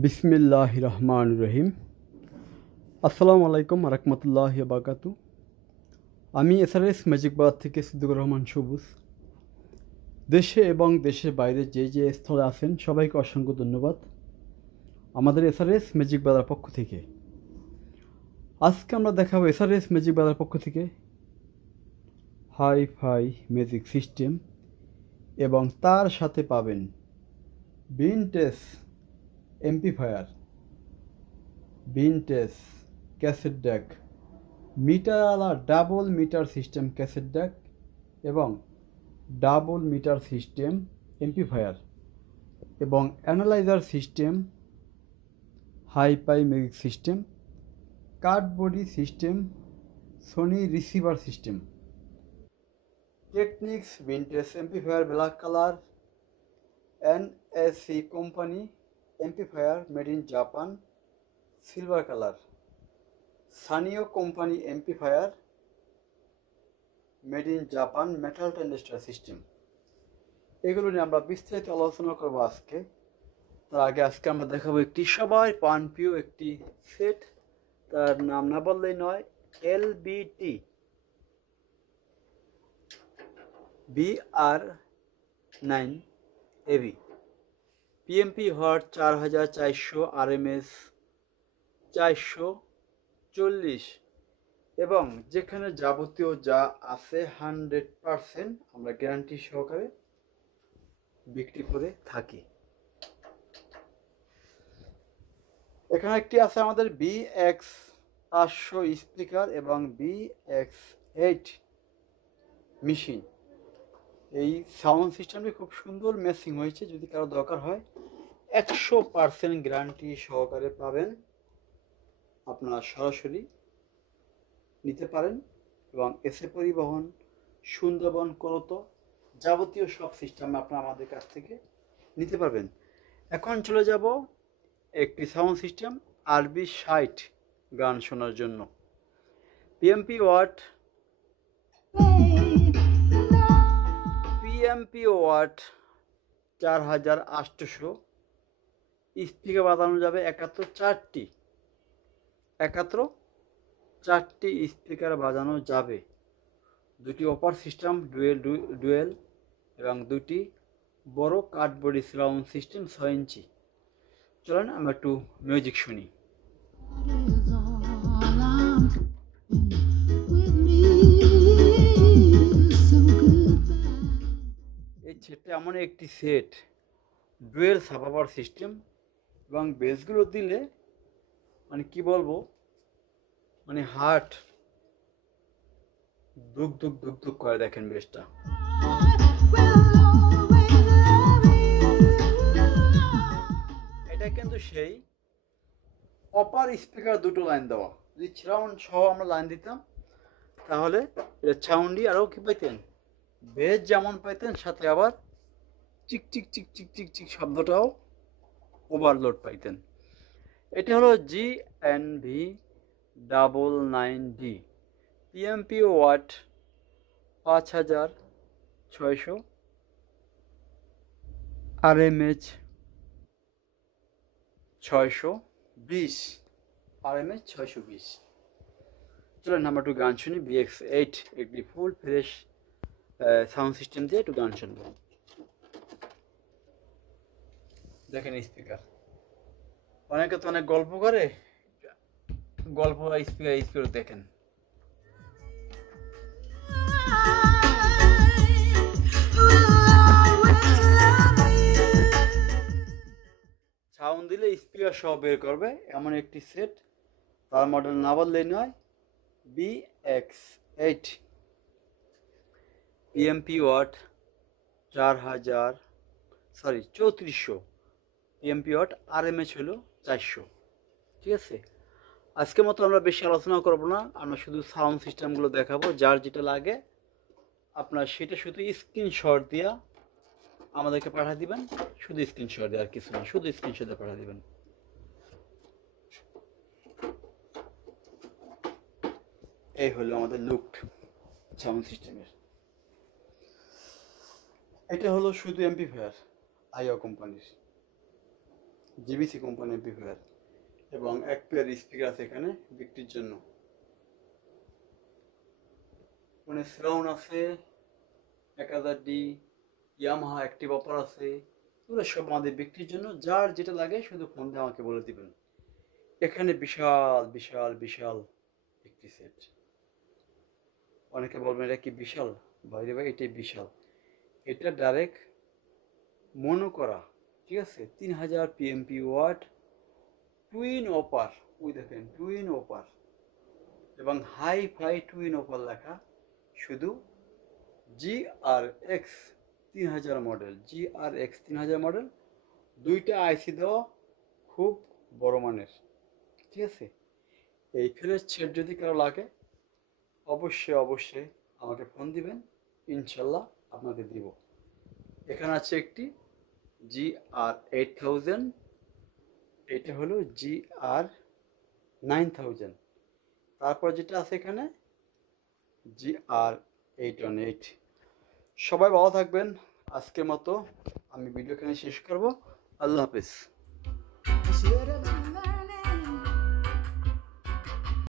বিসমিল্লাহ রহমান রহিম। আসসালামু আলাইকুম রহমতুল্লাহ বাকাতু। আমি এসআরএস ম্যাজিক বাজার থেকে সিদ্দিকুর রহমান সবুজ। দেশে এবং দেশের বাইরে যে যে স্থলে আছেন সবাইকে অসংখ্য ধন্যবাদ আমাদের এসআরএস ম্যাজিক বাজার পক্ষ থেকে। আজকে আমরা দেখাবো এসআরএস ম্যাজিক বাজার পক্ষ থেকে হাই ফাই ম্যাজিক সিস্টেম এবং তার সাথে পাবেন vintage amplifier, vintage cassette deck, মিটারওয়ালা double meter system cassette deck এবং ডাবল মিটার সিস্টেম এমপ্লিফায়ার এবং analyser system, hi-fi music system, কার্ডবডি system, Sony receiver system, Technics vintage amplifier black colour, NSC company amplifier made in Japan silver colour, Sanyo company amplifier made in Japan metal transistor system. এগুলো নিয়ে আমরা বিস্তারিত আলোচনা করবো আজকে। তার আগে আজকে আমরা দেখাবো একটি সবাই প্রিয় একটি সেট, তার নাম না বললেই নয়, LBT BR9 AB PMP hot 4400 RMS 440 এবং যেখানে যাবতীয় যা আছে 100% আমরা গ্যারান্টি সহকারে বিক্রি করে থাকি। এখানে একটি আছে আমাদের BX500 স্পিকার এবং BX8 মেশিন। এই সাউন্ড সিস্টেমটি খুব সুন্দর ম্যাচিং হয়েছে, যদি কারো দরকার হয় 100% গ্যারান্টি সহকারে পাবেন। আপনারা সরাসরি নিতে পারেন এবং এসে পরিবহন, সুন্দরবন, কলতো যাবতীয় সব সিস্টেম আপনারা আমাদের কাছ থেকে নিতে পারবেন। এখন চলে যাব একটি সাউন্ড সিস্টেম RB60 গান শোনার জন্য। পিএমপি ওয়াট 4800 স্পিকার বাজানো যাবে 4টি স্পিকার বাজানো যাবে। দুটি অপার সিস্টেম ডুয়েল এবং দুটি বড় কার্ডবডি সাউন্ড সিস্টেম 6 ইঞ্চি। চলেন আমরা একটু মিউজিক শুনি। এই সেটটা এমন একটি সেট, ডুয়েল সাব সিস্টেম এবং বেসগুলো দিলে মানে কি বলবো, মানে হার্ট দুক দুক দুক দুক করে। দেখেন বেসটা, এটা কিন্তু সেই অপার স্পিকার দুটো লাইন দেওয়া। যদি সাউন্ড সহ আমরা লাইন দিতাম তাহলে এটা সাউন্ডই আরও কি পাইতেন, বেস যেমন পাইতেন সাথে আবার চিক চিক চিক চিক চিক চিক শব্দটাও ওভারলোড পাইতেন। এটা হলো GNV99D PMP watt 5600 RMH 620 RMH 620। চলো নাম্বার 2 গান শুনি। BX8 একটি ফুল ফ্রেশ সাউন্ড সিস্টেম দিয়ে একটু গান শুনবো। দেখেন স্পিকার, অনেকে তো অনেক গল্প করে, গল্প স্পিকার দেখেন। সাউন্ড দিলে স্পিকার সহ বের করবে এমন একটি সেট, তার মডেল না বললেই নয়, BX8 PMP watt 3400 PMP watt, RMH হলো 400। ঠিক আছে, আজকের মতো আমরা বেশি আলোচনা করব না, আমরা শুধু সাউন্ড সিস্টেমগুলো দেখাবো। যার যেটা লাগে আপনার সেটা শুধু স্ক্রিনশট দিয়া আমাদেরকে পাঠিয়ে দিবেন, শুধু স্ক্রিনশট দিয়ে, আর কিছু না, শুধু স্ক্রিনশট দিয়ে পাঠিয়ে দিবেন। এই হলো আমাদের লুক সাউন্ড সিস্টেমের। এটা হলো শুধু এমপ্লিফায়ার আইও কোম্পানির, জিবিসি কোম্পানির এমপ্লিফায়ার এবং এক পেয়ার স্পিকার আছে এখানে বিক্রির জন্য। মানে সাউন্ড আছে 1000D, ইয়ামাহা অ্যাক্টিভ অফার আছে, এগুলো সব আমাদের বিক্রির জন্য। যার যেটা লাগে শুধু ফোন দিয়ে আমাকে বলে দিবেন। এখানে বিশাল বিশাল বিশাল একটি সেট। অনেকে বলবেন এটা কি বিশাল? বাইরে ভাই এটাই বিশাল। এটা ডাইরেক্ট মনো করা, ঠিক আছে, 3000 PMP ওয়াট টুইন অপার, ওই দেখেন টুইন অপার এবং হাই ফাই টুইন অপার লেখা। শুধু GRX 3000 মডেল, GRX 3000 মডেল, দুইটা আইসি দেওয়া, খুব বড় মানের, ঠিক আছে। এই ফ্রেশ সেট যদি কারো লাগে অবশ্যই অবশ্যই আমাকে ফোন দিবেন, ইনশাল্লাহ আপনাকে দিব। এখানে আছে একটি GR8000, এটা হলো GR9000, তারপর যেটা আছে এখানে GR818। সবাই ভালো থাকবেন। আজকের মতো আমি ভিডিও এখানে শেষ করব। আল্লাহ হাফেজ।